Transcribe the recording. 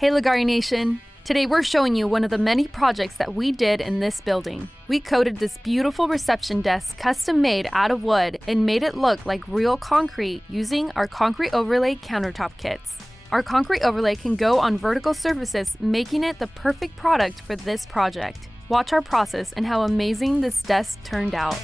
Hey Leggari Nation! Today we're showing you one of the many projects that we did in this building. We coated this beautiful reception desk custom made out of wood and made it look like real concrete using our concrete overlay countertop kits. Our concrete overlay can go on vertical surfaces, making it the perfect product for this project. Watch our process and how amazing this desk turned out.